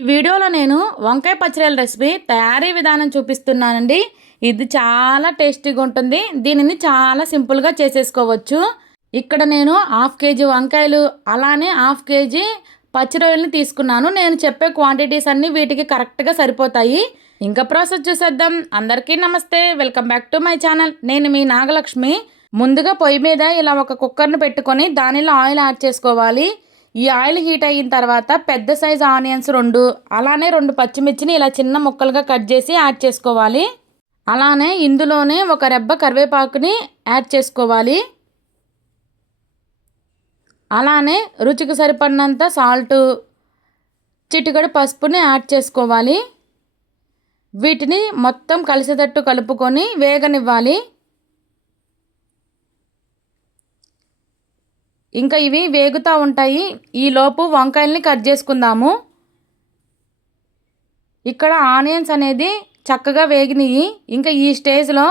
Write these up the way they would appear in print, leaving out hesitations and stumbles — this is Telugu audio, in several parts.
ఈ వీడియోలో నేను వంకాయ పచ్చడిల రెసిపీ తయారీ విధానం చూపిస్తున్నానండి. ఇది చాలా టేస్టీగా ఉంటుంది. దీనిని చాలా సింపుల్గా చేసేసుకోవచ్చు. ఇక్కడ నేను 1/2 కేజీ వంకాయలు అలానే 1/2 కేజీ పచ్చిరొయ్యలని తీసుకున్నాను. నేను చెప్పే క్వాంటిటీస్ అన్నీ వీటికి కరెక్ట్గా సరిపోతాయి. ఇంకా ప్రాసెస్ చూసేద్దాం. అందరికీ నమస్తే, welcome back to my channel. నేను మీ నాగలక్ష్మి. ముందుగా పొయ్యి మీద ఇలా ఒక కుక్కర్ను పెట్టుకొని దానిలో ఆయిల్ యాడ్ చేసుకోవాలి. ఈ ఆయిల్ హీట్ అయిన తర్వాత పెద్ద సైజు ఆనియన్స్ 2 అలానే 2 పచ్చిమిర్చిని ఇలా చిన్న ముక్కలుగా కట్ చేసి యాడ్ చేసుకోవాలి. అలానే ఇందులోనే ఒక రెబ్బ కరివేపాకుని యాడ్ చేసుకోవాలి. అలానే రుచికి సరిపడినంత సాల్టు, చిటికెడు పసుపుని యాడ్ చేసుకోవాలి. వీటిని మొత్తం కలిసేటట్టు కలుపుకొని వేగనివ్వాలి. ఇంకా ఇవి వేగుతూ ఉంటాయి. ఈలోపు వంకాయల్ని కట్ చేసుకుందాము. ఇక్కడ ఆనియన్స్ అనేది చక్కగా వేగినాయి. ఇంకా ఈ స్టేజ్లో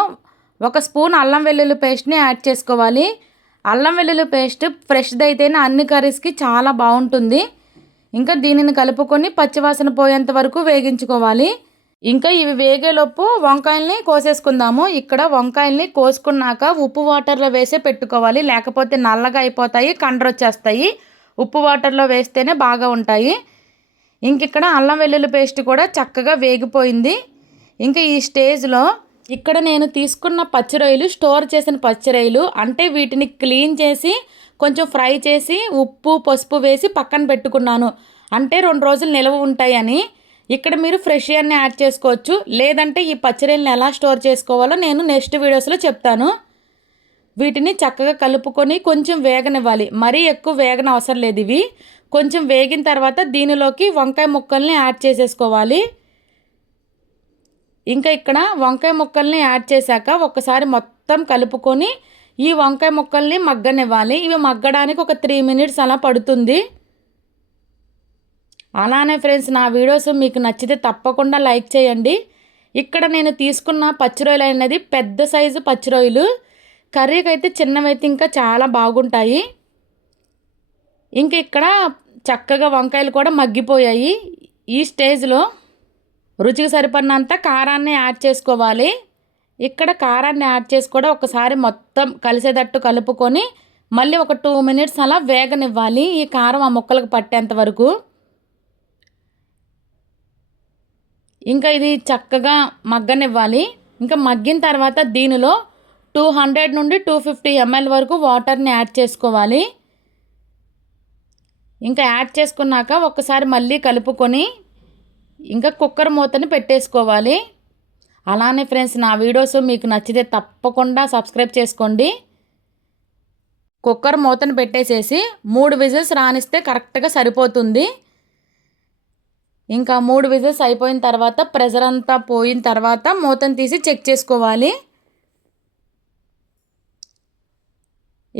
1 స్పూన్ అల్లం వెల్లుల్లి పేస్ట్ని యాడ్ చేసుకోవాలి. అల్లం వెల్లుల్లి పేస్ట్ ఫ్రెష్ది అయితేనే అన్ని కర్రీస్కి చాలా బాగుంటుంది. ఇంకా దీనిని కలుపుకొని పచ్చివాసన పోయేంత వరకు వేగించుకోవాలి. ఇంకా ఇవి వేగేలోపు వంకాయల్ని కోసేసుకుందాము. ఇక్కడ వంకాయల్ని కోసుకున్నాక ఉప్పు వాటర్లో వేసే పెట్టుకోవాలి, లేకపోతే నల్లగా అయిపోతాయి, కండ్రొచ్చేస్తాయి. ఉప్పు వాటర్లో వేస్తేనే బాగా ఉంటాయి. ఇంక ఇక్కడ అల్లం వెల్లుల్లి పేస్ట్ కూడా చక్కగా వేగిపోయింది. ఇంకా ఈ స్టేజ్లో ఇక్కడ నేను తీసుకున్న పచ్చిరొయ్యలు స్టోర్ చేసిన పచ్చిరొయ్యలు, అంటే వీటిని క్లీన్ చేసి కొంచెం ఫ్రై చేసి ఉప్పు పసుపు వేసి పక్కన పెట్టుకున్నాను. అంటే 2 రోజులు నిల్వ ఉంటాయని. ఇక్కడ మీరు ఫ్రెష్ అన్ని యాడ్ చేసుకోవచ్చు, లేదంటే ఈ పచ్చిరొయ్యలను ఎలా స్టోర్ చేసుకోవాలో నేను నెక్స్ట్ వీడియోస్లో చెప్తాను. వీటిని చక్కగా కలుపుకొని కొంచెం వేగనివ్వాలి. మరీ ఎక్కువ వేగన అవసరం లేదు. ఇవి కొంచెం వేగిన తర్వాత దీనిలోకి వంకాయ ముక్కల్ని యాడ్ చేసేసుకోవాలి. ఇంకా ఇక్కడ వంకాయ ముక్కల్ని యాడ్ చేశాక ఒకసారి మొత్తం కలుపుకొని ఈ వంకాయ ముక్కల్ని మగ్గనివ్వాలి. ఇవి మగ్గడానికి ఒక 3 మినిట్స్ అలా పడుతుంది. అలానే ఫ్రెండ్స్, నా వీడియోస్ మీకు నచ్చితే తప్పకుండా లైక్ చేయండి. ఇక్కడ నేను తీసుకున్న పచ్చిరొయ్యలు అనేది పెద్ద సైజు పచ్చిరొయ్యలు. కర్రీకి అయితే చిన్నవైతే ఇంకా చాలా బాగుంటాయి. ఇంక ఇక్కడ చక్కగా వంకాయలు కూడా మగ్గిపోయాయి. ఈ స్టేజ్లో రుచికి సరిపడినంత కారాన్ని యాడ్ చేసుకోవాలి. ఇక్కడ కారాన్ని యాడ్ చేసి కూడా ఒకసారి మొత్తం కలిసేటట్టు కలుపుకొని మళ్ళీ ఒక 2 మినిట్స్ అలా వేగనివ్వాలి. ఈ కారం ఆ ముక్కలకు పట్టేంత వరకు. ఇంకా ఇది చక్కగా మగ్గనివ్వాలి. ఇంకా మగ్గిన తర్వాత దీనిలో 200 నుండి 250 ml వరకు వాటర్ని యాడ్ చేసుకోవాలి. ఇంకా యాడ్ చేసుకున్నాక ఒకసారి మళ్ళీ కలుపుకొని ఇంకా కుక్కర్ మూతని పెట్టేసుకోవాలి. అలానే ఫ్రెండ్స్, నా వీడియోస్ మీకు నచ్చితే తప్పకుండా సబ్స్క్రైబ్ చేసుకోండి. కుక్కర్ మూతని పెట్టేసేసి 3 విజిల్స్ రానిస్తే కరెక్ట్గా సరిపోతుంది. ఇంకా 3 విజిల్స్ అయిపోయిన తర్వాత ప్రెషర్ అంతా పోయిన తర్వాత మూతను తీసి చెక్ చేసుకోవాలి.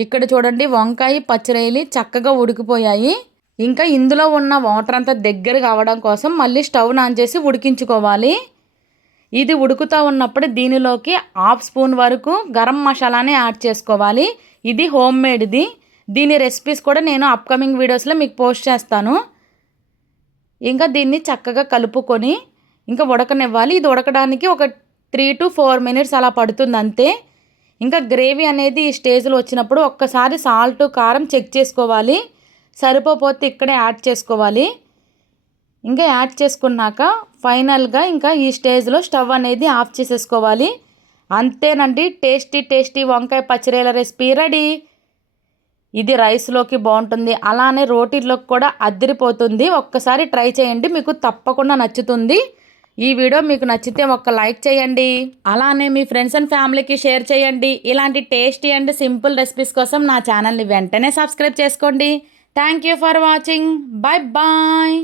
ఇక్కడ చూడండి, వంకాయ పచ్చిరొయ్యలు చక్కగా ఉడికిపోయాయి. ఇంకా ఇందులో ఉన్న వాటర్ అంతా దగ్గరగా అవ్వడం కోసం మళ్ళీ స్టవ్ ఆన్ చేసి ఉడికించుకోవాలి. ఇది ఉడుకుతూ ఉన్నప్పుడు దీనిలోకి 1/2 స్పూన్ వరకు గరం మసాలాని యాడ్ చేసుకోవాలి. ఇది హోమ్ మేడ్ది. దీని రెసిపీస్ కూడా నేను అప్కమింగ్ వీడియోస్లో మీకు పోస్ట్ చేస్తాను. ఇంకా దీన్ని చక్కగా కలుపుకొని ఇంకా ఉడకనివ్వాలి. ఇది ఉడకడానికి ఒక 3 to 4 మినిట్స్ అలా పడుతుంది అంతే. ఇంకా గ్రేవీ అనేది ఈ స్టేజ్లో వచ్చినప్పుడు ఒక్కసారి సాల్ట్ కారం చెక్ చేసుకోవాలి. సరిపోతే ఇక్కడే యాడ్ చేసుకోవాలి. ఇంకా యాడ్ చేసుకున్నాక ఫైనల్గా ఇంకా ఈ స్టేజ్లో స్టవ్ అనేది ఆఫ్ చేసేసుకోవాలి. అంతేనండి, టేస్టీ వంకాయ పచ్చిరొయ్యల రెసిపీ రెడీ. ఇది రైస్లోకి బాగుంటుంది, అలానే రోటీలోకి కూడా అదిరిపోతుంది. ఒక్కసారి ట్రై చేయండి, మీకు తప్పకుండా నచ్చుతుంది. ఈ వీడియో మీకు నచ్చితే ఒక లైక్ చేయండి. అలానే మీ ఫ్రెండ్స్ అండ్ ఫ్యామిలీకి షేర్ చేయండి. ఇలాంటి టేస్టీ అండ్ సింపుల్ రెసిపీస్ కోసం నా ఛానల్ని వెంటనే సబ్స్క్రైబ్ చేసుకోండి. Thank you for watching. Bye bye.